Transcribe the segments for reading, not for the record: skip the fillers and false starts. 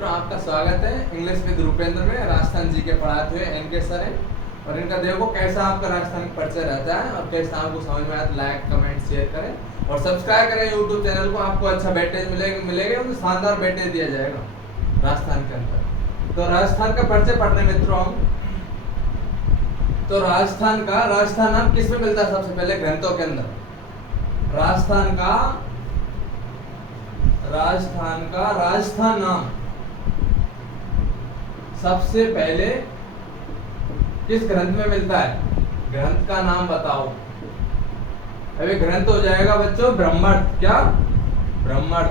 मित्रों, आपका स्वागत है इंग्लिश विद रूपेंद्र में। राजस्थान जी के पढ़ाते हुए एनके सर हैं और इनका देखो कैसा आपका राजस्थान का परिचय रहता है और कैसा आपको समझ में आता। लाइक कमेंट शेयर करें और सब्सक्राइब करें यूट्यूब चैनल को। आपको अच्छा वेटेज मिलेगा तो शानदार वेटेज दिया जाएगा राजस्थान के अंदर। तो राजस्थान का परिचय पढ़ रहे मित्रों हम। तो राजस्थान नाम किस में मिलता है? सबसे पहले ग्रंथों के अंदर राजस्थान नाम सबसे पहले किस ग्रंथ में मिलता है? ग्रंथ का नाम बताओ। अभी ग्रंथ हो जाएगा बच्चों ब्रह्मण्ड। क्या? ब्रह्मण्ड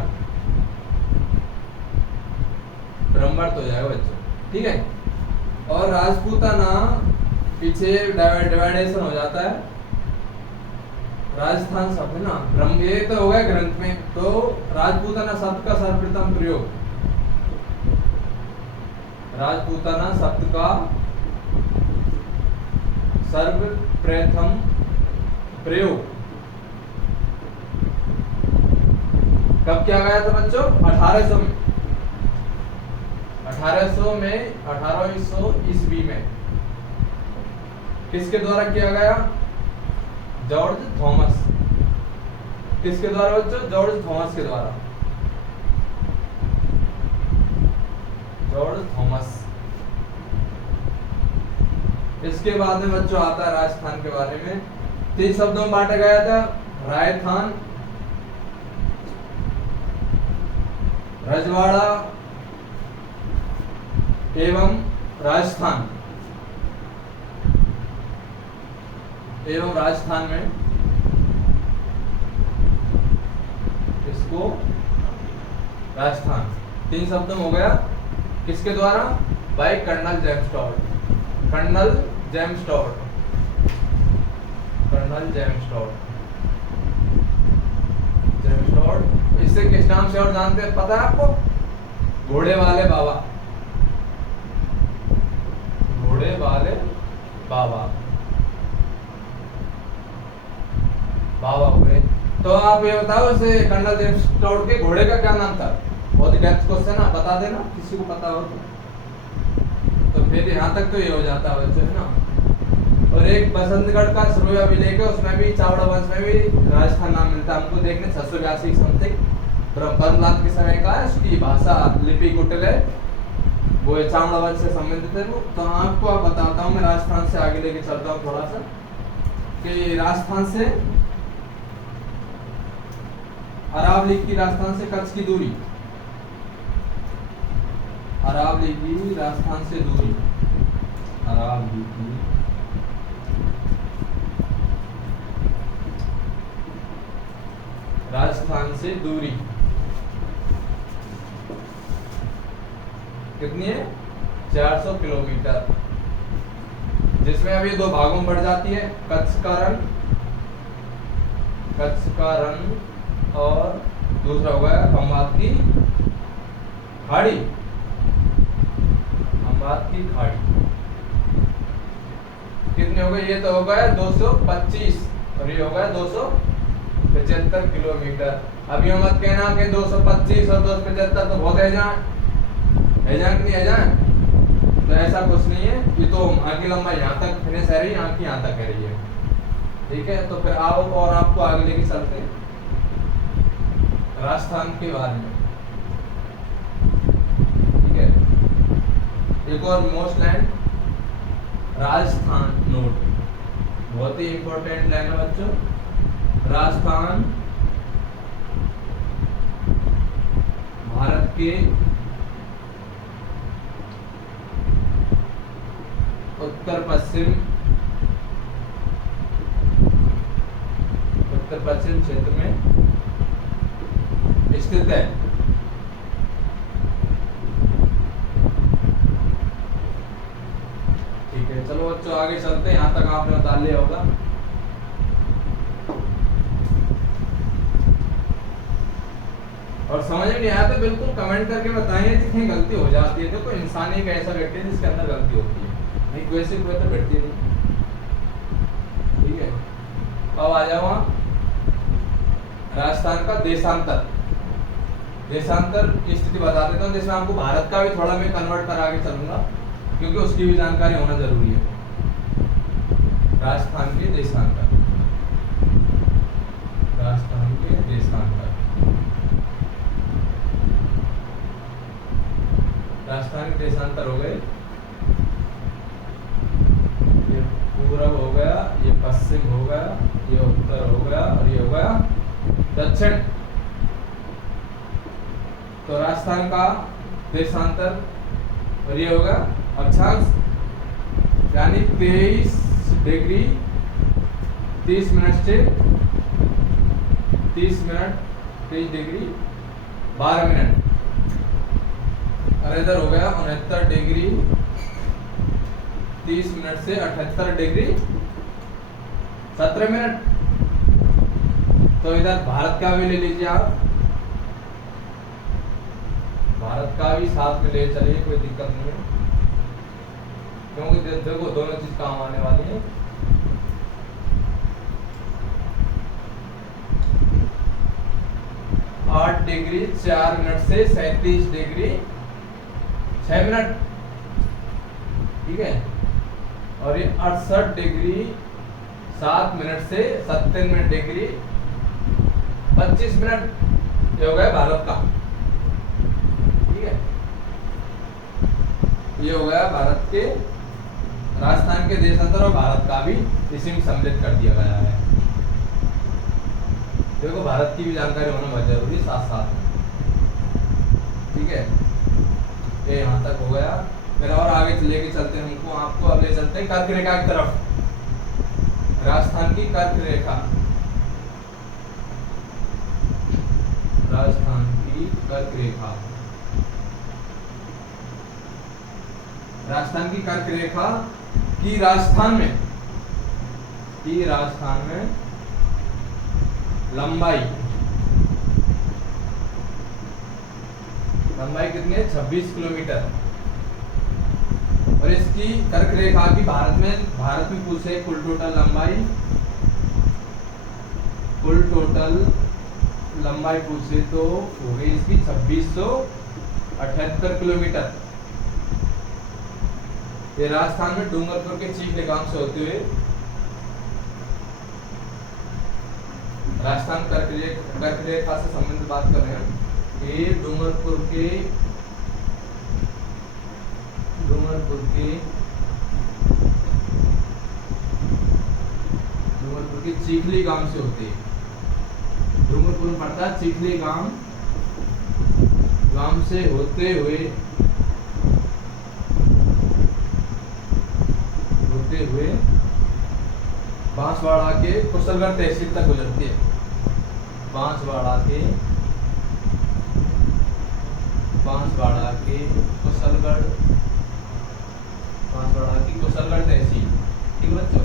हो जाएगा बच्चों, ठीक है। और राजपूताना पीछे डिवाइडेशन हो जाता है। राजस्थान शब्द ना ब्रह्म, ये तो हो गया ग्रंथ में। तो राजपूताना शब्द का सर्वप्रथम प्रयोग, राजपूताना शब्द का सर्वप्रथम प्रयोग कब किया गया था बच्चों? 1800 में। 1800 ईस्वी में किसके द्वारा किया गया? George Thomas. किसके द्वारा बच्चों? जॉर्ज थॉमस के द्वारा। George Thomas. इसके बाद में बच्चों आता है राजस्थान के बारे में। 3 शब्दों में बांटा गया था, राजस्थान, रजवाड़ा एवं राजस्थान। में इसको राजस्थान 3 शब्दों में हो गया। किसके द्वारा? By colonel James Tod. इससे किस नाम से और जानते हैं पता है आपको? घोड़े वाले बाबा हुए। तो आप ये बताओ इसे कर्नल जेम्स टॉड के घोड़े का क्या नाम था? बहुत ही डेप्थ क्वेश्चन है, बता देना किसी को पता हो तो फिर यहाँ तक तो ये हो जाता है बच्चों, है ना। और एक बसंतगढ़ का सरोया विलेख है, उसमें भी चावड़ा वंश में भी राजस्थान नाम मिलता है हमको। देखने 682 समथिंग ब्रह्मलाद के समय का है। उसकी भाषा लिपि कुटिल है, वो चावड़ा वंश से संबंधित है वो। तो आपको आप बताता हूँ मैं राजस्थान से आगे लेके चलता हूँ थोड़ा सा कि राजस्थान से अरावली की, राजस्थान से कच्छ की दूरी, अरावली की राजस्थान से दूरी, अरावली की राजस्थान से दूरी कितनी है? 400 किलोमीटर, जिसमें अभी 2 भागों में बढ़ जाती है। कच्छ का रण और दूसरा हो गया खंबात की खाड़ी। कितने हो गए? ये तो हो गया 225 और ये हो गया 275 किलोमीटर। अभी हम मत कहना कि 225 और 275 तो बहुत है जाए कि नहीं है जाए, तो ऐसा कुछ नहीं है। ये तो आगे लंबाई यहाँ तक फिनिश है रही, यहाँ की यहाँ तक है रही है, ठीक है। तो फिर आओ और आपको आगे लेके चलते हैं राजस्थान के बारे में, ठीक है। एक और मोस्ट लैंड राजस्थान नोट, बहुत ही इंपॉर्टेंट लैंड है बच्चों। राजस्थान भारत के उत्तर पश्चिम क्षेत्र में स्थित है। ठीक है, चलो बच्चों आगे चलते हैं। यहाँ तक आपने बता लिया होगा। और समझ में नहीं आया तो बिल्कुल कमेंट करके बताइए जिसमें गलती हो जाती है। देखो इंसान एक ऐसा व्यक्ति है जिसके अंदर गलती होती है, नहीं वैसे कोई तो बैठती नहीं, ठीक है। अब आ जाओ राजस्थान का देशांतर। देशांतर की स्थिति बता देता हूँ, जिसमें आपको भारत का भी थोड़ा मैं कन्वर्ट कर आगे चलूंगा, क्योंकि उसकी भी जानकारी होना जरूरी है। राजस्थान के देशांतर, राजस्थान के देशांतर, राजस्थान के देशांतर हो गए, ये पूरब हो गया, ये पश्चिम हो गया, ये उत्तर हो गया और ये हो गया दक्षिण। तो राजस्थान का देशांतर और ये होगा अक्षांश, यानी 23 डिग्री 30 मिनट से 30 मिनट 23 डिग्री 12 मिनट, और इधर हो गया 69 डिग्री 30 मिनट से 78 डिग्री 17 मिनट। तो इधर भारत का भी ले लीजिए आप, भारत का भी साथ में ले चलिए, कोई दिक्कत नहीं है, क्योंकि देखो दोनों चीज काम आने वाली है। आठ डिग्री 4 मिनट से 37 डिग्री 6 मिनट, ठीक है। और ये 68 डिग्री 7 मिनट से 97 डिग्री 25 मिनट, ये हो गया भारत का, ठीक है। ये हो गया भारत के, राजस्थान के देशांतर और भारत का भी इसी में सम्मिलित कर दिया गया है। देखो भारत की भी जानकारी होना बहुत जरूरी है साथ साथ, ठीक है। ये यहाँ तक हो गया, फिर और आगे लेके चलते हैं हमको, आपको अब ले चलते हैं कर्क रेखा की तरफ। राजस्थान की कर्क रेखा, राजस्थान की कर्क रेखा, राजस्थान की कर्क रेखा की राजस्थान में लंबाई कितनी है? 26 किलोमीटर। और इसकी कर्क रेखा की भारत में पूछे कुल टोटल लंबाई पूछे तो हो गई इसकी 2678 किलोमीटर। ये राजस्थान में डूंगरपुर के चीखली गांव से होते हुए राजस्थान कर्क रेखा से संबंधित बात कर रहे हैं। ये डूंगरपुर के चीखली गांव से होते हैं। डूंगरपुर में पड़ता है चीखली गांव से होते हुए बांसवाड़ा के कुशलगढ़ तहसील तक गुजरती है। बांसवाड़ा की कुशलगढ़ तहसील, ठीक बच्चों,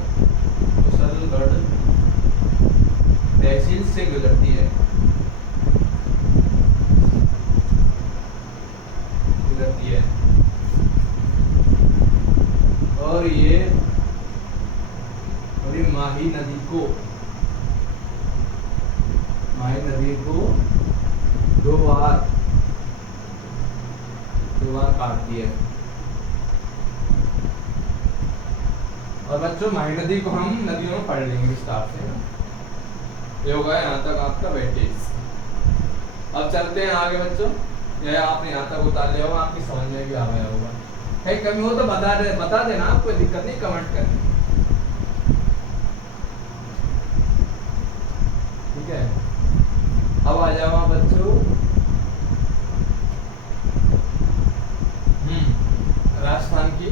कुशलगढ़ तहसील से गुजरती है, और ये माही नदी को दो बार काटती है। और बच्चों माही नदी को हम नदियों में पढ़ लेंगे विस्तार से ना। ये होगा यहाँ तक आपका वेटेज। अब चलते हैं आगे बच्चों, यह आपने यहाँ तक उतार लिया होगा, आपकी समझ में भी आ गया होगा। कहीं कमी हो तो बता देना, आप कोई दिक्कत नहीं, कमेंट करनी, ठीक है। अब आ जाओ आप बच्चों राजस्थान की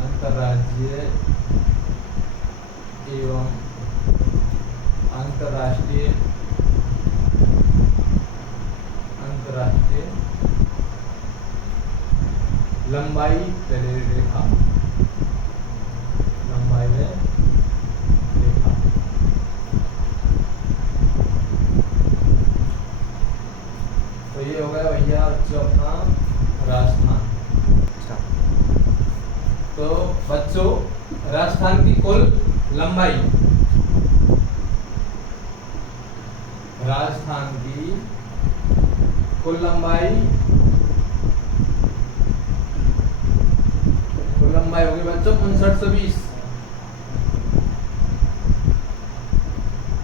अंतर्राज्यीय एवं अंतर्राष्ट्रीय लंबाई रेखा, हो गया भैया बच्चों अपना राजस्थान। तो बच्चों राजस्थान की कुल लंबाई, राजस्थान की कुल लंबाई होगी बच्चों 5920,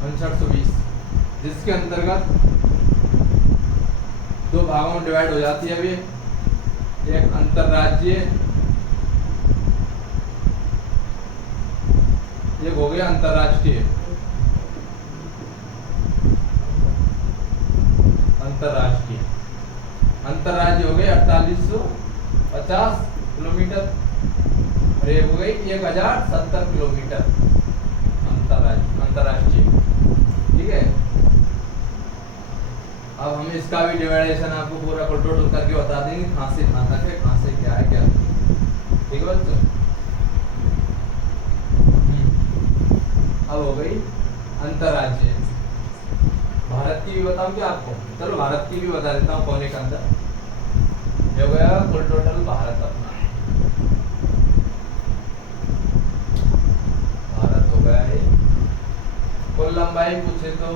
5920, जिसके अंतर्गत दो भागों में डिवाइड हो जाती है अभी। एक अंतरराज्यीय, एक हो गया अंतरराष्ट्रीय। अंतरराष्ट्रीय अंतरराज्य हो गए 4850 किलोमीटर और ये हो गई 1070 किलोमीटर अंतरराष्ट्रीय। ठीक है, अब हम इसका भी डिवाइडेशन आपको पूरा टोटल करके बता देंगे, कहां से कहां तक है, कहां से क्या है क्या। ठीक है बच्चों, अब हो गई अंतरराज्य। भारत की भी बताऊं क्या आपको? चलो भारत की भी बता देता हूँ कोने के अंदर। ये हो गया कुल टोटल भारत अपना, भारत हो गया है। कुल लंबाई पूछे तो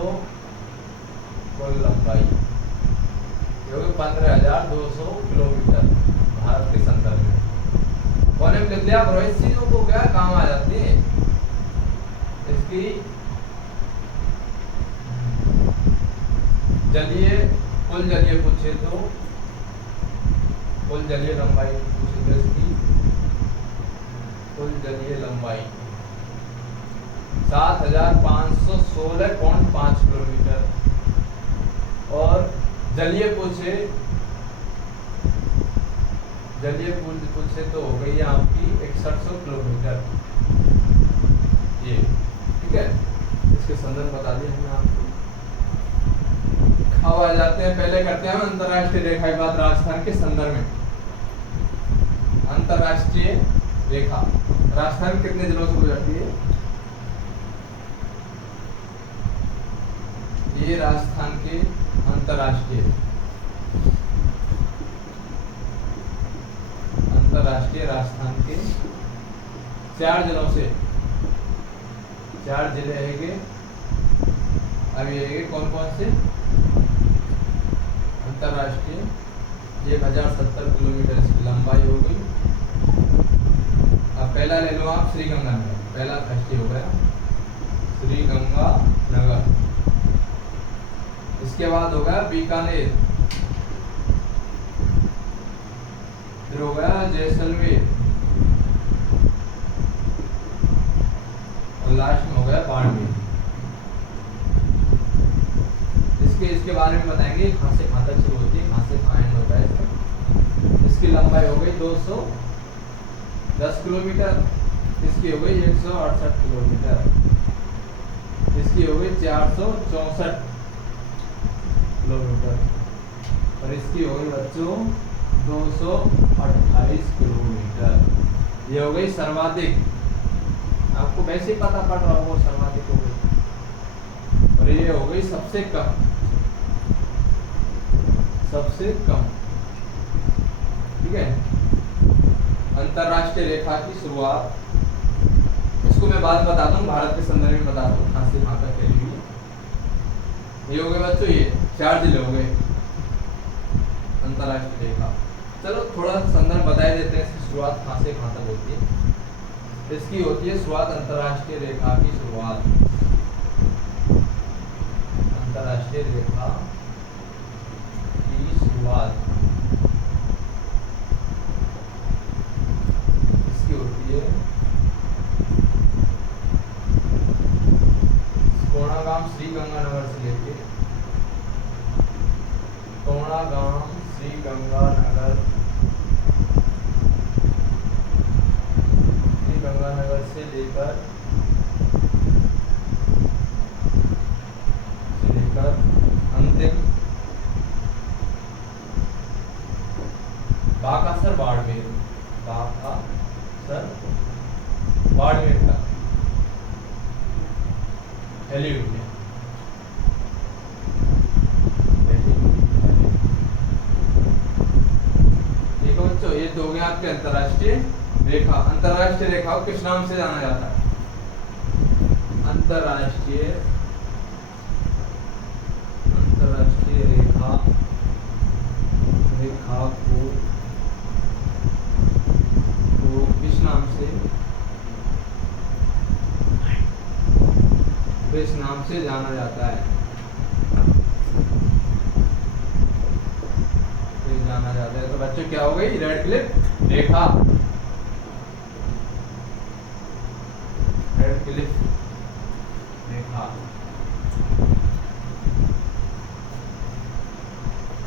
कुल लंबाई ये हो गई 15,200 किलोमीटर भारत के संदर्भ में। कोने में लिख लिया करो, इस चीजों को क्या काम आ जाती है इसकी। जलीय कुल जलीय पूछे तो कुल जलीय लंबाई पूछे तो इसकी कुल जलीय लंबाई 7516.5 किलोमीटर। और जलीय पूछे तो हो गई आपकी 6100 किलोमीटर ये। ठीक है, इसके संदर्भ बता दिए हमने आपको। अब आ जाते हैं, पहले करते हैं अंतरराष्ट्रीय रेखा की बात राजस्थान के संदर्भ में। अंतरराष्ट्रीय रेखा राजस्थान कितने जिलों से गुजरती है? ये राजस्थान के अंतरराष्ट्रीय राजस्थान के 4 जिलों से, 4 जिले हैगे। अब ये हैगे कौन कौन से अंतरराष्ट्रीय? 1070 किलोमीटर इसकी लंबाई हो गई। अब पहला ले लो आप श्रीगंगानगर, पहला फर्स्ट हो गया श्रीगंगानगर। इसके बाद हो गया बीकानेर, फिर हो गया जैसलमेर और लास्ट में हो गया बाड़मेर। इसके बारे में बताएंगे कहां से कहां तक शुरू होती है, कहां से कहां एंड होता है। इसकी लंबाई हो गई 210 किलोमीटर, इसकी हो गई 168 किलोमीटर, इसकी हो गई 464 किलोमीटर और इसकी हो गई बच्चों 228 किलोमीटर। ये हो गई सर्वाधिक, आपको वैसे ही पता पड़ रहा होगा सर्वाधिक हो गई। और ये हो गई सबसे कम, सबसे कम। ठीक है, अंतरराष्ट्रीय रेखा की शुरुआत, इसको मैं बाद में बताता हूँ, भारत के संदर्भ में बताता हूँ कहां से कहां तक फैली हुई है। ये हो गए बच्चों, ये 4 जिले हो गए अंतरराष्ट्रीय रेखा। चलो थोड़ा संदर्भ बता देते हैं, इसकी शुरुआत कहां से कहां तक होती है। इसकी होती है शुरुआत अंतरराष्ट्रीय रेखा की शुरुआत, अंतरराष्ट्रीय रेखा की शुरुआत इसकी होती है कोणागाम श्रीगंगानगर से लेके कोणागाम श्रीगंगानगर से लेकर अंतिम बाकासर बाड़मेर, बाकासर बाड़मेर तक फैली हुई है। तो हो गया आपके अंतरराष्ट्रीय रेखा। अंतरराष्ट्रीय रेखा को किस नाम से जाना जाता है? अंतरराष्ट्रीय रेखा को किस नाम से, किस नाम से जाना जाता है? जाना जाता है तो बच्चों क्या हो गई? रेडक्लिफ रेखा। रेडक्लिफ रेखा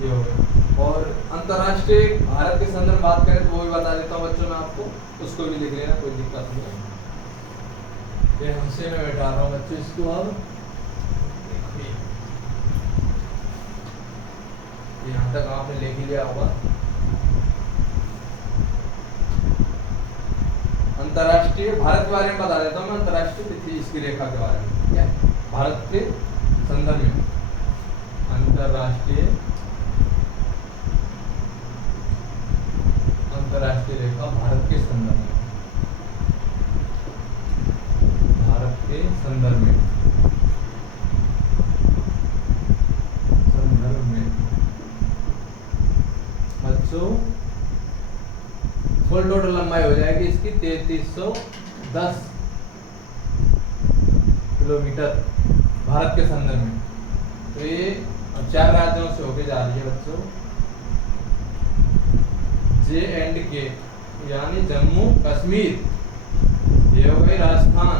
ये हो गई। और अंतरराष्ट्रीय भारत के संदर्भ में बात करें तो वो भी बता देता हूँ बच्चों मैं आपको, उसको भी लिख लेना, कोई दिक्कत नहीं है। ये हमसे मैं बैठा रहा हूँ बच्चों इसको। अब यहाँ तक आपने लिख लिया होगा। अंतरराष्ट्रीय भारत के बारे में बता देता हूँ मैं, अंतरराष्ट्रीय इसकी रेखा के बारे में। क्या भारत के संदर्भ में अंतरराष्ट्रीय रेखा भारत के संदर्भ में, भारत के संदर्भ में बच्चों फुल टोटल लंबाई हो जाएगी इसकी 3310 किलोमीटर भारत के संदर्भ में। तो ये अब 4 राज्यों से होके जा रही है बच्चों। J&K यानी जम्मू कश्मीर, ये हो गई राजस्थान,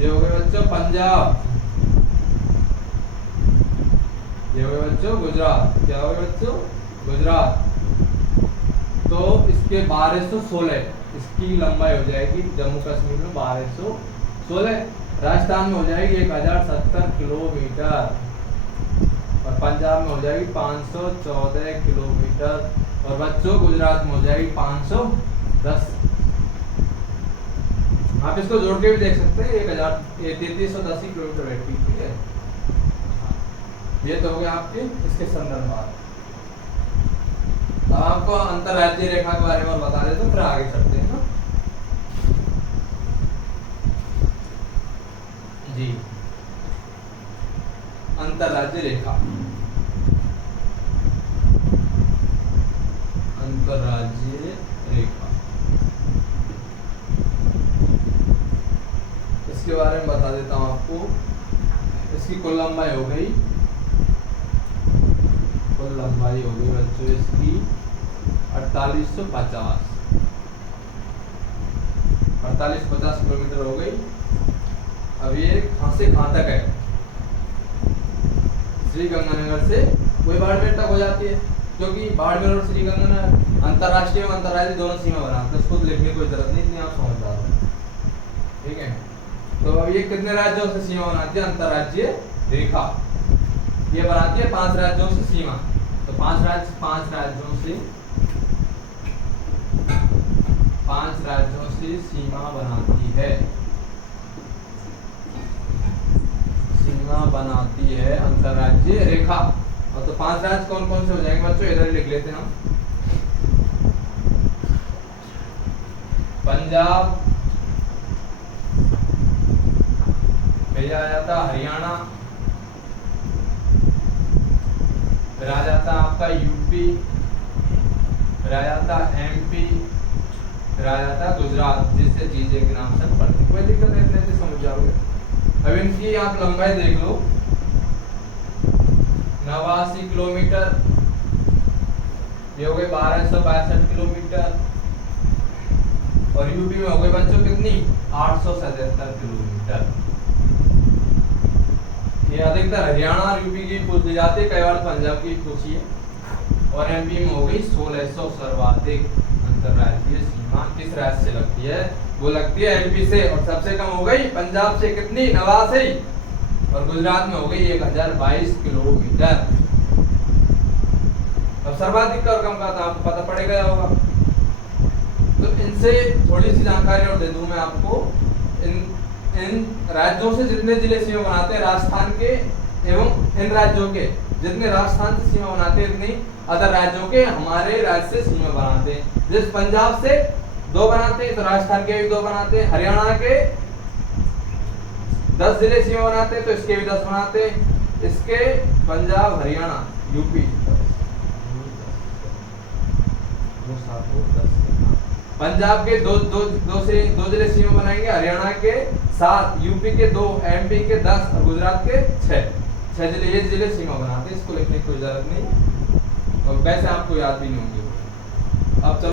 ये हो गए बच्चों पंजाब, ये हो गए बच्चों गुजरात। क्या हो गए बच्चों? गुजरात। तो इसके 1216 इसकी लंबाई हो जाएगी जम्मू कश्मीर में 1216, राजस्थान में हो जाएगी 1070 किलोमीटर और पंजाब में हो जाएगी 514 किलोमीटर और बच्चों गुजरात में हो जाएगी 510। आप इसको जोड़ के भी देख सकते हैं, 3310 किलोमीटर बैठती। ठीक है, ये तो हो गया आपके इसके संदर्भ में। अब आपको अंतरराज्यीय रेखा के बारे में बता देते, फिर आगे चलते हैं ना जी। अंतरराज्यीय रेखा, अंतरराज्यीय रेखा इसके बारे में बता देता हूं आपको। इसकी कुल लंबाई हो गई, कुल लंबाई हो गई बच्चों इसकी 4850 किलोमीटर हो गई। अब ये कहां से कहां तक है? श्री गंगानगर से कोई बाड़मेर तक हो जाती है, क्योंकि बाड़मेर और श्री गंगानगर अंतरराष्ट्रीय और अंतरराज्यीय दोनों सीमा बनाते हैं, उसको लिखने की कोई जरूरत नहीं, इतनी आप समझदार हो। ठीक है, तो अब ये कितने राज्यों से सीमा बनाती है? अंतरराज्यीय रेखा ये बनाती है 5 राज्यों से सीमा। तो 5 राज्यों से सीमा बनाती है अंतरराज्यीय रेखा। और तो 5 राज्य कौन कौन से हो जाएंगे बच्चों? इधर लिख लेते हैं हम। पंजाब, फिर आ जाता हरियाणा, फिर आ जाता आपका यूपी, फिर आ जाता एमपी, फिर आ जाता गुजरात, जिससे चीजें के नाम से पढ़ते, कोई दिक्कत नहीं, समझ जाओगे। अब इनकी आप लंबाई देख लो, 89 किलोमीटर, ये हो गए 1262 किलोमीटर और यूपी में हो गए बच्चों कितनी? 877 किलोमीटर। ये अधिकतर हरियाणा और यूपी की पूछी जाती है, कई बार पंजाब की पूछी है। और एमपी में हो गई 1600 सर्वाधिक अंतरराज्यीय सीमा किस राज्य से लगती है? वो लगती है एमपी से। और सबसे कम हो गई पंजाब से कितनी? 89 और गुजरात में हो गई 1022 किलोमीटर। अब सर्वाधिक का और कम का तो आपको पता पड़ेगा होगा। तो इनसे थोड़ी सी जानकारी और दे दूं मैं आपको। इन राज्यों से जितने जिले सीमा बनाते हैं, राजस्थान के एवं इन राज्यों के जितने राजस्थान से सीमा बनाते हैं इतनी अदर राज्यों के हमारे राज्य से सीमा बनाते हैं। जैसे पंजाब से 2 बनाते हैं तो राजस्थान के भी 2 बनाते हैं, हरियाणा के 10 जिले सीमा बनाते हैं तो इसके भी 10 बनाते हैं। इसके पंजाब, हरियाणा, यूपी पंजाब के दो जिले सीमा बनाएंगे, हरियाणा के 7, यूपी के 2, एमपी के 10 और गुजरात के 6 जिले, ये जिले सीमा बनाते हैं। इसको लिखने की कोई जरूरत नहीं और वैसे आपको याद भी नहीं होंगे। अब